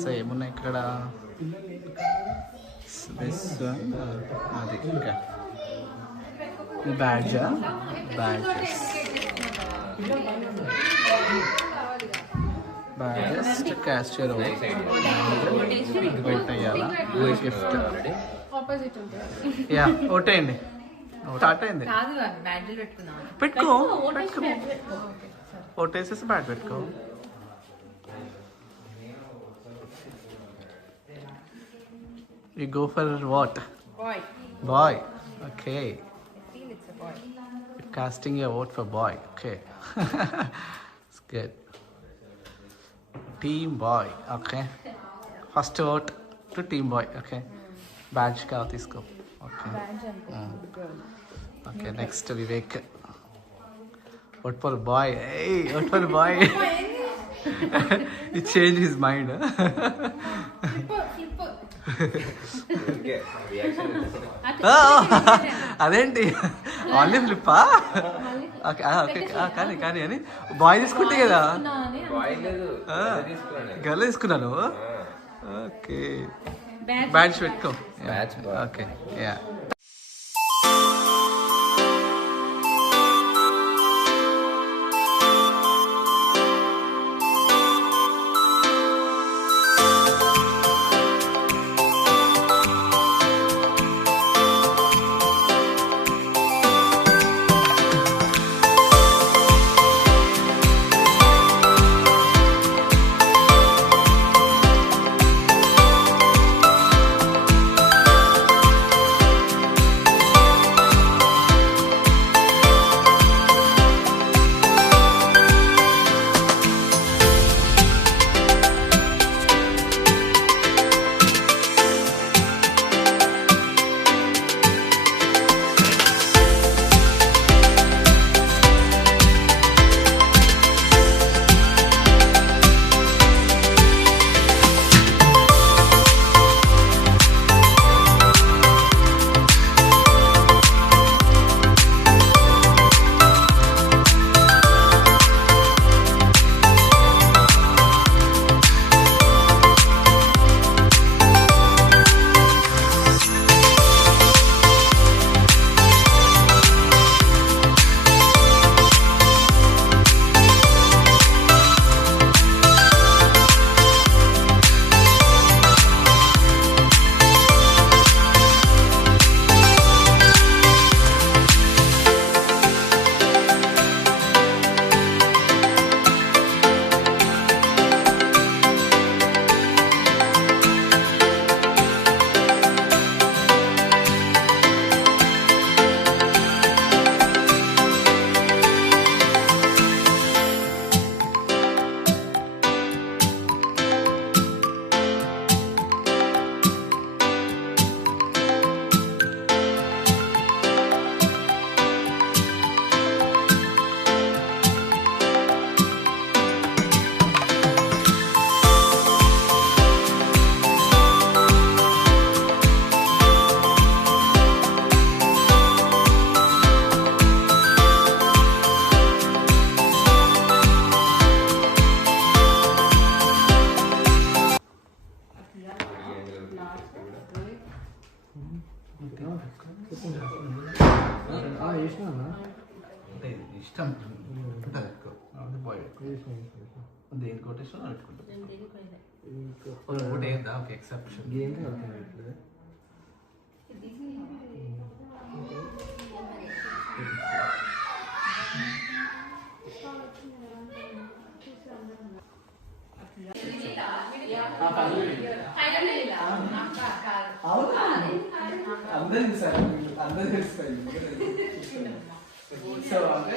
So ఏమున్నాయి ఇక్కడ? This one అది ఇంకా బ్యాడ్జా బ్యాడ్జెస్ బ్యాడ్జెస్ క్యాస్టర్ వెయిట్ అయ్యాలా గిఫ్ట్ యా ఓటేయండి స్టార్ట్ అయింది పెట్టుకో ఓటేసేసి బ్యాట్ పెట్టుకో You go for what? Boy. Okay. You're casting your vote for boy. Okay. It's good. Team boy. Okay. First vote to team boy. Okay. Badge ka isko. Okay. Okay. Next Vivek. Vote for boy. Hey, vote for boy. He changed his mind. అదేంటి only ఫ్లిప్పా? కానీ కానీ అని bye తీసుకుంటే కదా girl తీసుకున్నాను. Okay badge పెట్టుకో. Okay yeah ఇష్టం దేని కొటేషన్ పెట్టుకుంటాం ఒకటి ఏందా ఒక ఎక్సెప్షన్ అందరికి సార్ అందరు తెలిసిపోయింది. సో అంటే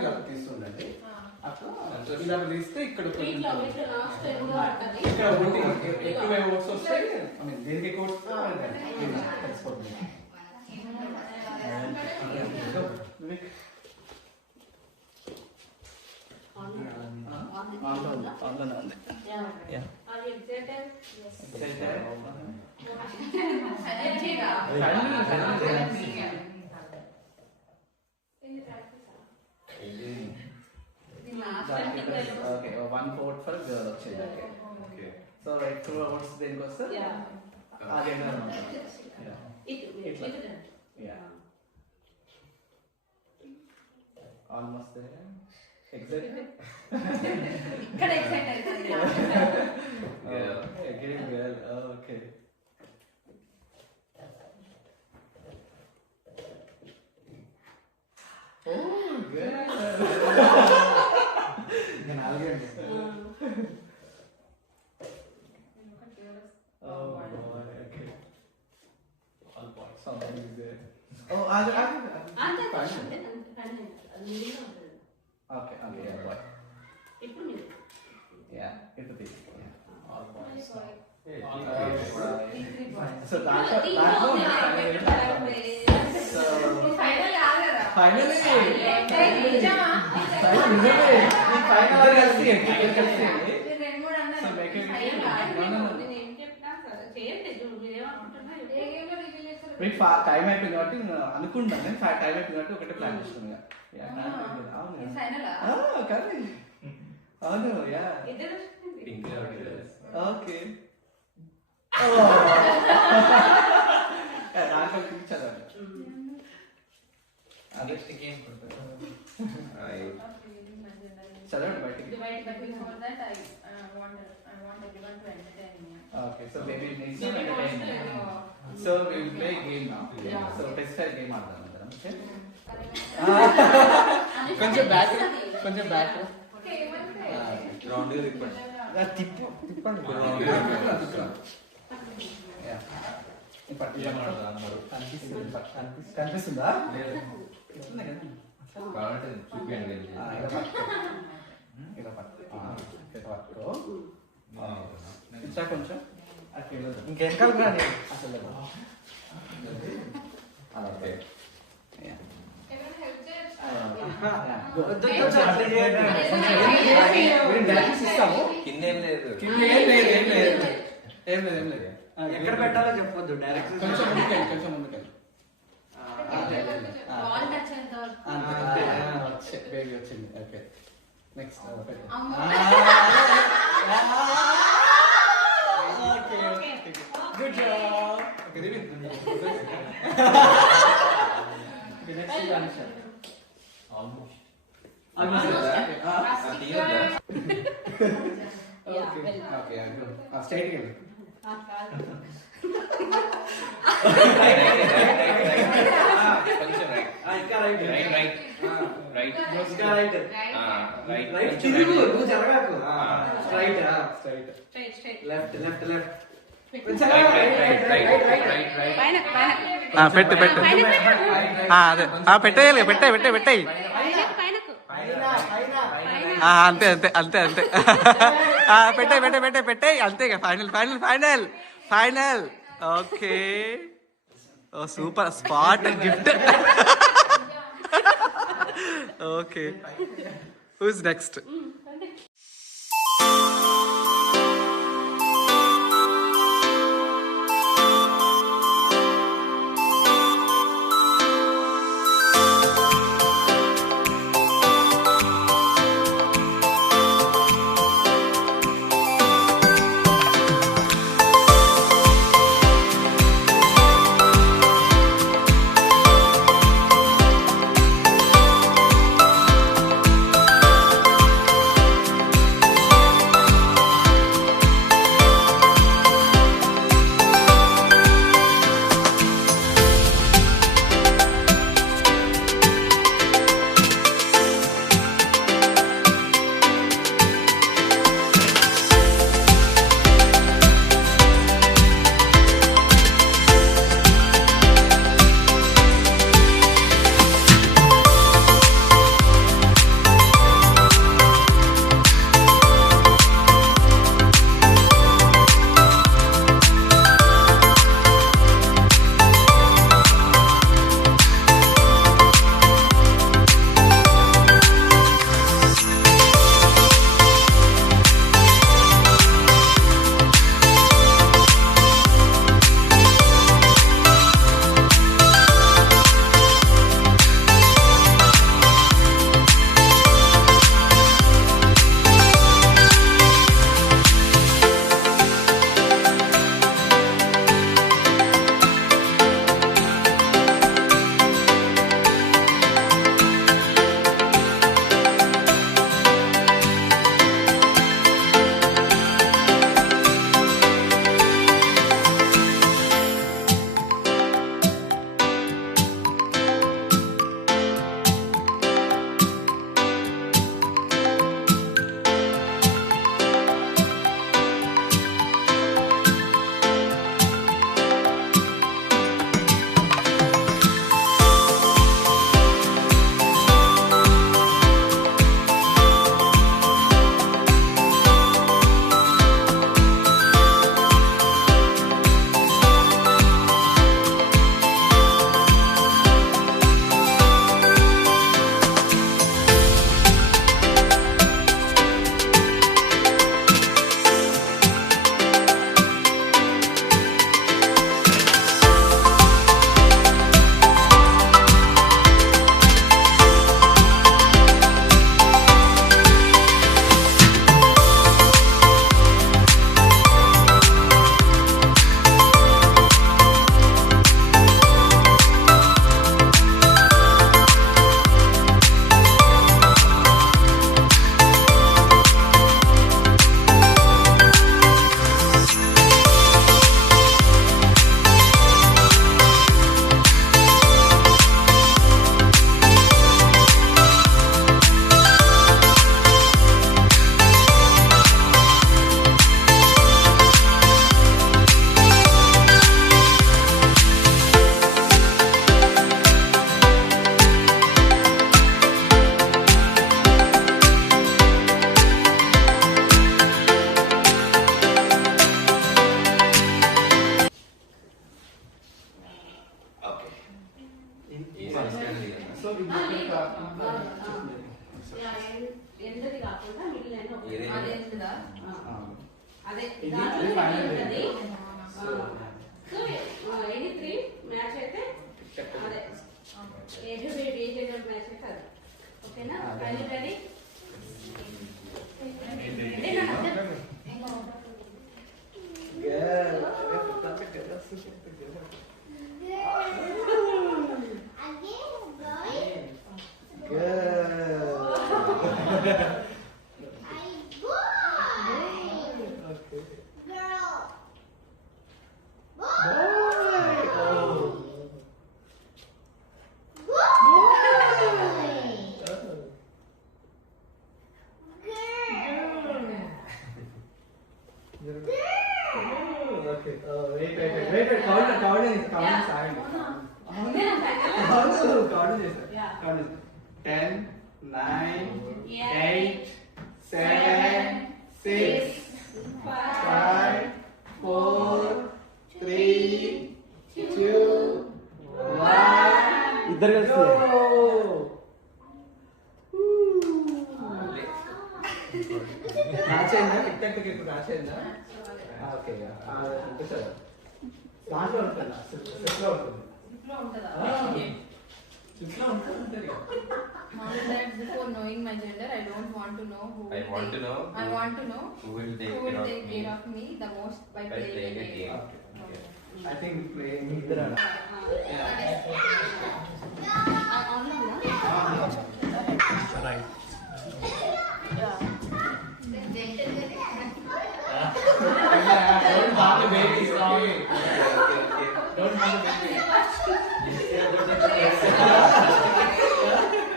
ఇలా తీస్తుండండి అట్లా ఇలా తీస్తే ఇక్కడ ఎక్కువ ఓట్స్ వస్తే దేనికి ఎక్కువ తెలిసిపోతుంది. Okay, 1 vote for girl. వచ్చింది. ఓకే, సో లైక్ 2 hours దేనికి వస్తే అదేనా ఆల్మోస్ట్ ఎగ్జాక్ట్ ఇక్కడ ఎగ్జాక్ట్ అవుతుంది. ఓకే టైం అయిపోయింది కాబట్టి అనుకుంటాను నేను టైం అయిపోయింది కాబట్టి ఒకటే ప్లాన్ చేస్తున్నాను. అవును యా ఓకే నాకు చదవండి చదవండి బయటికి. Okay, so maybe next time entertainment. So we will play a game now. So textile game ఆడదాం అందరం. Okay. కొంచెం బ్యాక్ రౌండ్ తిప్పండి. తిప్పండి. కనిపిస్తుందా? చూపించండి. ఇచ్చా కొంచెం ఇంకెంకాల కానీ అసలు ఇస్తాము. కింద ఏం లేదు, ఏం లేదు. ఎక్కడ పెట్టాలో చెప్పొద్దు, డైరెక్ట్ కొంచెం ముందుకెళ్ళి బేబీ వచ్చింది. Okay next good job. Straight వెళ్ళి పెట్టు అదే పెట్టేయి అంతే పెట్టేయి అంతే. Final okay. Super spot gift. Okay, who's next? So ఎండది కాకుండా మిడిల్ ఎండ్ అదే ఎండ్దా అదే ఇది దాంట్లో final ఉంటది. end. సో ఎనీ 3 మ్యాచ్ అయితే అదే ఏజ్ జెండర్ మ్యాచ్ అయితే అది ఓకేనా ఫైనల్ రెడీ ఇద్దరు కలిసి రాసేయందా టిక్ టాక్ టికెట్ రాసేయందా ఓకే దాంట్లో ఉంటుంది సెట్లో ఉంటుంది సెట్లో ఉంటుంది Mom said before knowing my gender, I don't want to know who. I want to know. I want to know Who will take who care will of take me care of me the most by by playing a game. Okay. I think playing ఇద్దరు right Don't harm the baby. Don't harm the baby.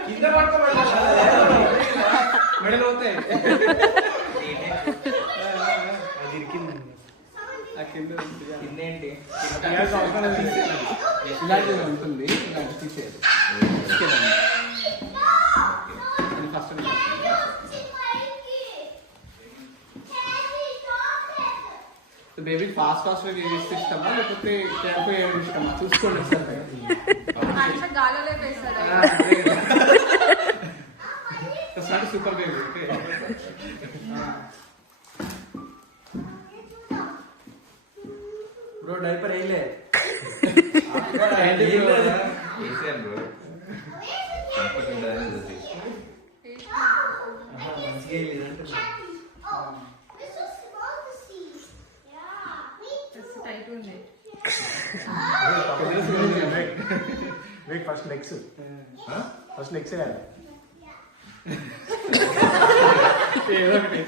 కింద మెడలు అవుతాయి అది ఇరికిందండి ఆ కింద ఏంటి ఇలాంటిది ఉంటుంది ఇలాంటి తీసేది ఫస్ట్ బేబీ ఫాస్ట్ ఫాస్ట్ గా చేస్తే ఇష్టమా లేకపోతే టెంపో ఏమి ఇష్టమా చూసుకోండి సార్ గాలలో వేస్తాడు super baby okay bro diaper వేయలే వేసాను బ్రో కంఫర్ట్ ఉండాలని చూసి మంచిగా వేయలేదంటే టైట్ ఉంది wait first legs first legs వేయాలి ఏదో ఒకటి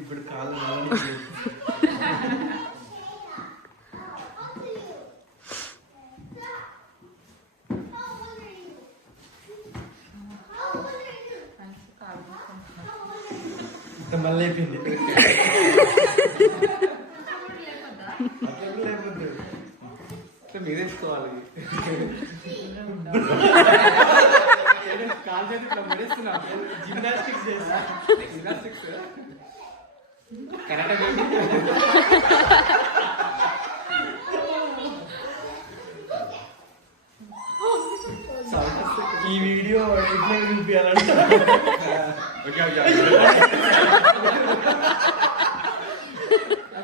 ఇప్పుడు కాళ్ళు మళ్ళీ అయిపోయింది అట్లా లేకపోతే మీరేసుకోవాలి కాల్ చేతి ఇట్లా మెరేస్తున్నా జిమ్నాస్టిక్స్ చేస్తా జిమ్నాస్టిక్స్ కరెక్ట్ బేబీ ఈ వీడియో ఇట్లా చూపించాలంట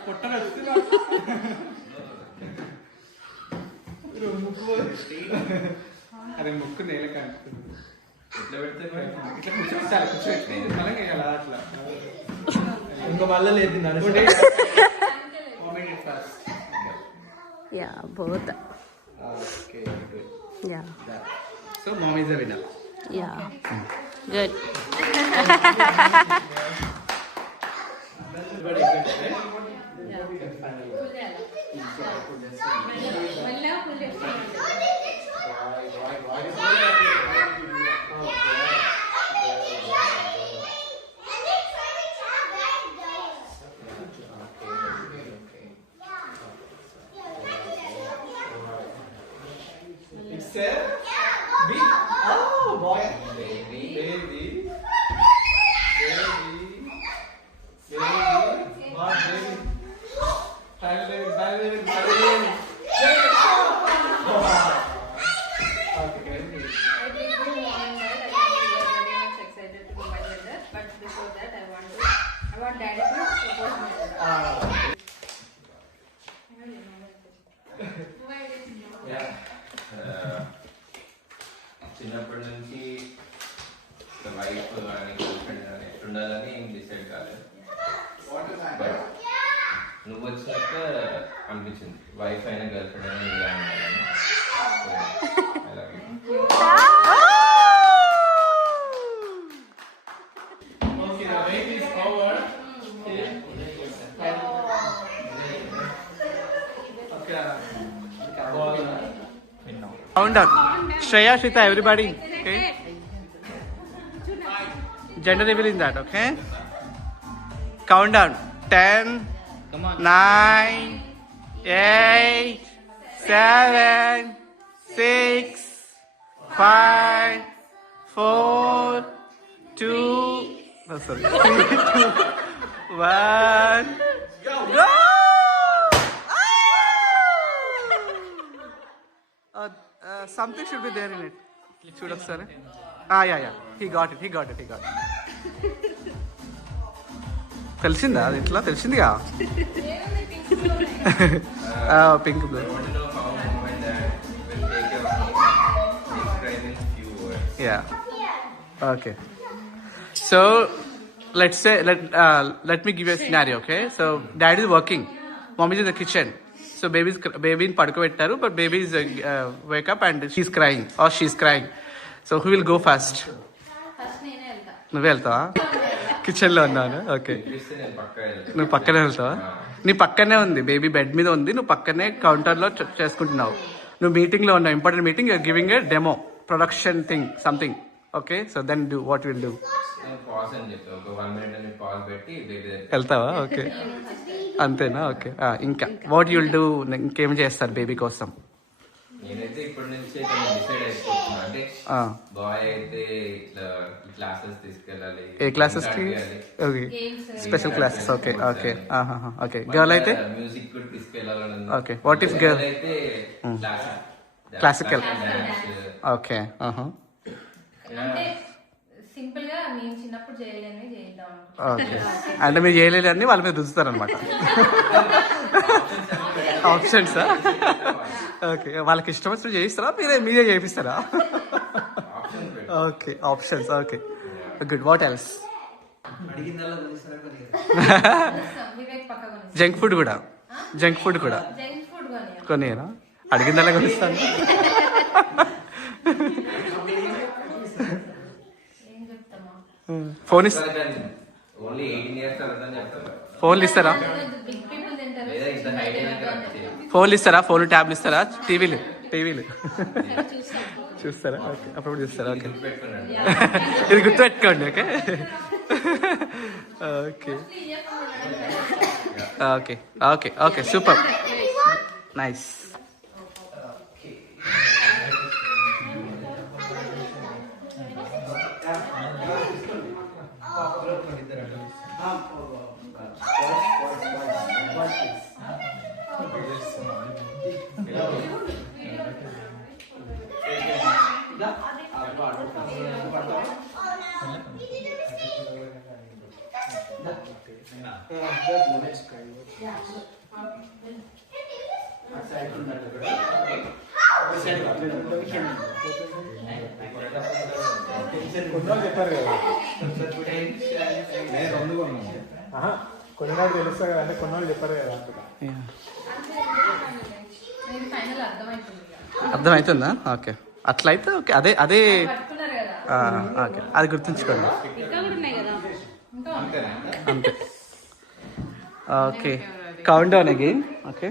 పొట్ట నడుస్తున్నా అరే ముక్కు నేల కనిపిస్తుంది ఎట్లా పెడితే ఇట్లా కూర్చోవాలి కూర్చోబెట్టి బలంగా వేయాలి అట్లా ఇంకో మళ్ళీ లేదు first Yeah, both. Okay good Yeah, so ma'am is the winner yeah. Good. మళ్ళా full It's a big, oh boy, baby, baby, what baby? Tiny baby, tiny baby, tiny baby. చిన్నప్పటి నుంచి వైఫ్ కానీ గర్ల్ ఫ్రెండ్ కానీ ఎట్లుండాలని ఏం decide కాలేదు. But నువ్వు వచ్చినాక అనిపించింది వైఫ్ అయినా గర్ల్ ఫ్రెండ్ అయినా ఇలా ఉండాలని. So, I love you. Okay, the weight is forward. Okay. Count down. Shreya, Shita, everybody. Okay. Gender reveal in that. Okay. Count down. 10, 9, 8, 7, 6, 5, 4, 2. Oh, sorry. 3, 2, 1. Go! Something should be there in it. Should have said it. Yeah. He got it. తెలిసిందా అది ఇట్లా తెలిసిందిగా pink blue. I want to know how mom and dad will take care of me. Describe in few words. Yeah. Okay. So let's say let me give you a scenario. Okay. So dad is working, mom is in the kitchen. So baby in padkobettaru, but baby is wake up and she's crying or she's crying. So who will go first? First నేనే వెళ్తా. నువ్వే వెళ్తావా? Kitchen లో ఉన్నాను. Okay. పిలిస్తే నేను పక్కా వెళ్తాను. నువ్వు పక్కనే వెళ్తావా? నీ పక్కనే ఉంది బేబీ, బెడ్ మీద ఉంది, నువ్వు పక్కనే కౌంటర్ లో చేసుకుంటున్నావు. నువ్వు మీటింగ్ లో ఉన్నావు, important meeting, you are giving a demo production thing something. Okay. So then do what will do? నేను పాజ్ అని చెప్తాను. ఒక 1 minute అని పాజ్ పెట్టి బేబీ వెళ్తావా? ఓకే. అంతేనా? ఓకే. ఇంకా వాట్ యుల్ డూ? ఇంకేం చేస్తారు బేబీ కోసం? నేనైతే ఇప్పటి నుంచే డిసైడ్ అయిపోతున్నా. అంటే బాయ్ అయితే ఇట్లా క్లాసెస్ తీసుకెళ్ళాలి. ఏ క్లాసెస్ కి? Okay. Special classes. Okay. Okay. Girl అయితే మ్యూజిక్ కూడా తీసుకెళ్ళాలని. ఓకే. వాట్ ఇఫ్ గర్ల్ అయితే క్లాసికల్? ఓకే. అంటే సింపుల్ గా మేము చిన్నప్పుడు చేయలేని చేద్దాం. ఓకే. అంటే మీరు చేయలేదని వాళ్ళ మీద రుచుతారు అనమాట. ఆప్షన్స్. ఓకే. వాళ్ళకి ఇష్టం వచ్చిన చేయిస్తారా, మీరే చేయిస్తారా? Okay. Options. Okay. Good. What else? Vivek పక్క కొనిస్తాం. జంక్ ఫుడ్ కూడా జంక్ ఫుడ్ కొనియరా? అడిగిందల్లా కొనిస్తాను. ఏం చెప్తామా? ఫోన్ ఓన్లీ 18 years తర్వాత చెప్తాను. ఫోన్లు ఇస్తారా? బిగ్ పీపుల్ తింటారు. లేదా ఇంత హైట్ అయినాక ఫోన్లు ఇస్తారా? ఫోన్లు ట్యాబ్లు ఇస్తారా? టీవీలు చూస్తారా? ఓకే. అప్పుడు చూస్తారా? ఓకే. పెట్టుకున్నాను. ఇది గుర్తుపెట్టుకోండి. ఓకే. ఓకే. సూపర్. నైస్. చెప్పారు కదా కొన్నాళ్ళు తెలుస్తా కదా అంటే కొన్నాళ్ళు చెప్పారు కదా. ఫైనల్ అర్థమవుతుంది. అర్థమవుతుందా? ఓకే. అట్లయితే ఓకే. అదే పట్టుకున్నారు కదా. ఓకే. అది గుర్తుంచుకోండి. ఇంకా కూడా ఉన్నాయి కదా. అంతే. Okay. Count down again. Okay.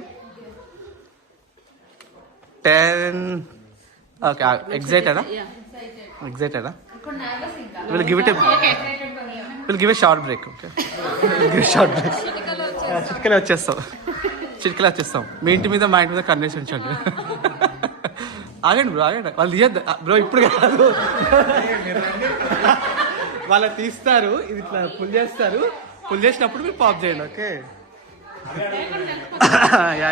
10. Okay. ఎగ్జైటెడా? ఇప్పుడు నర్వస్ ఇంకా. Will give a short break. Okay. Short break. చిటికలే వచ్చేస్తాం. మీ ఇంటి మీద మా ఇంటి మీద కన్నేసి ఉంచండి. ఆగండి బ్రో, ఆగండి. వాళ్ళు తీయద్దు బ్రో, ఇప్పుడు కాదు. వాళ్ళు తీస్తారు, ఇది ఇట్లా పుల్ చేస్తారు. పుల్ చేసినప్పుడు మీరు పాప్ చేయండి. ఓకే. యా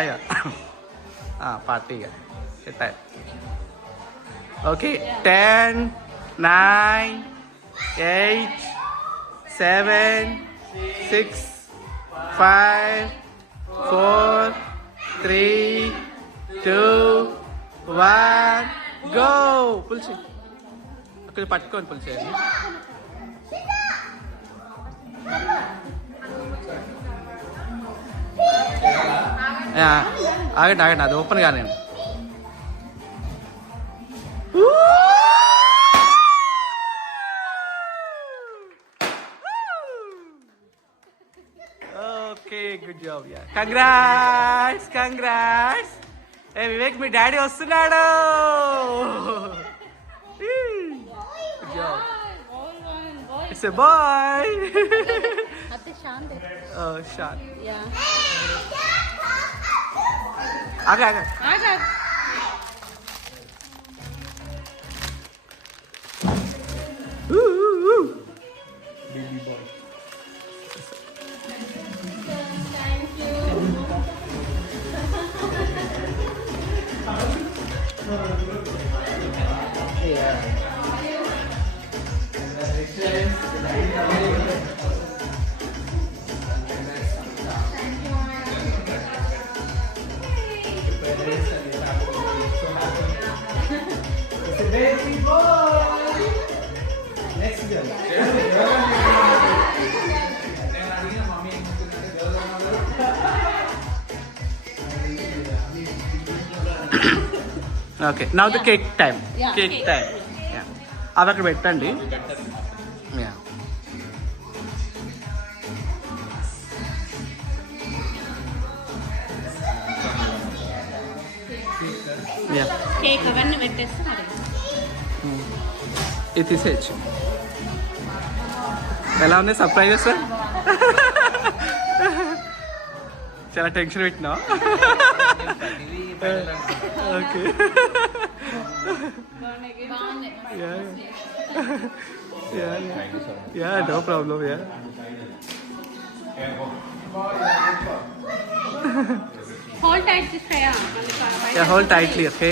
పార్టీగా సెట్. ఓకే. 10, 9, 8, 7, 6, 5, 4, 3, 2, 1, go. Pull. కొంచెం పట్టుకోండి కొంచెం చేయండి. ఆగండి ఆగండి, అది ఓపెన్ కానివ్వండి. Okay, good job. కంగ్రాట్స్. ఏ వివేక్, మీ డాడీ వస్తున్నాడు. Good job. It's a boy. అతే Shanth. Shan. Yeah. Agha. Baby boy. Baby boy. Next girl. Okay, now the cake time. Yeah, cake cake. Time. అవి అక్కడ పెట్టండి. కేక్ అవన్నీ పెట్టేస్తే మరి ఇది తీసేయచ్చు. ఎలా ఉంది సర్ప్రైజెస్? చాలా టెన్షన్ పెట్టినావా? Okay. Yeah, no problem. Yeah, hold tight తీస్తాయా? Hold tightly. ఓకే.